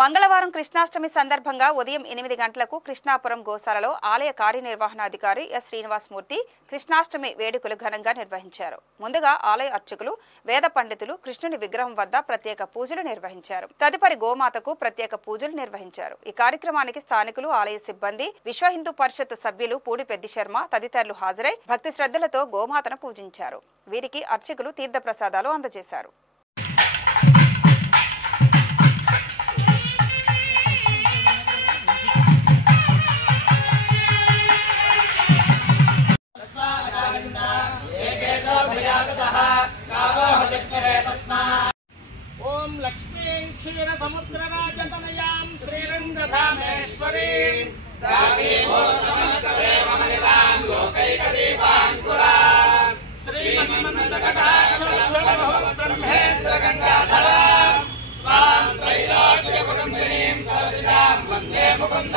మంగళవారం కృష్ణాష్టమి సందర్భంగా ఉదయం 8 గంటలకు కృష్ణాపురం గోశాలలో ఆలయ కార్యనిర్వహణాధికారి ఎస్ శ్రీనివాసమూర్తి కృష్ణాష్టమి వేడుకలు ఘనంగా నిర్వహించారు. ముందుగా ఆలయ అర్చకులు, వేద పండితులు కృష్ణుని విగ్రహం వద్ద ప్రత్యేక పూజలు నిర్వహించారు. తదుపరి గోమాతకు ప్రత్యేక పూజలు నిర్వహించారు. ఈ కార్యక్రమానికి స్థానికులు, ఆలయ సిబ్బంది, విశ్వ హిందూ పరిషత్ సభ్యులు పూడి పెద్ది శర్మ తదితరులు హాజరై భక్తి శ్రద్ధలతో గోమాతను పూజించారు. వీరికి అర్చకులు తీర్థప్రసాదాలు అందజేశారు. ओम लक्ष्मी क्षीर समुद्र राजतनयां श्रीरंगधामेश्वरीं दासीभूतमस्तदेवमनितां लोकैकदीपाङ्कुरां श्रीमन्मन्दकटाक्षब्रह्मेन्द्र गंगाधरां त्वां त्रैलोक्यकुटुम्बिनीं सरसिजां वन्दे मुकुन्द।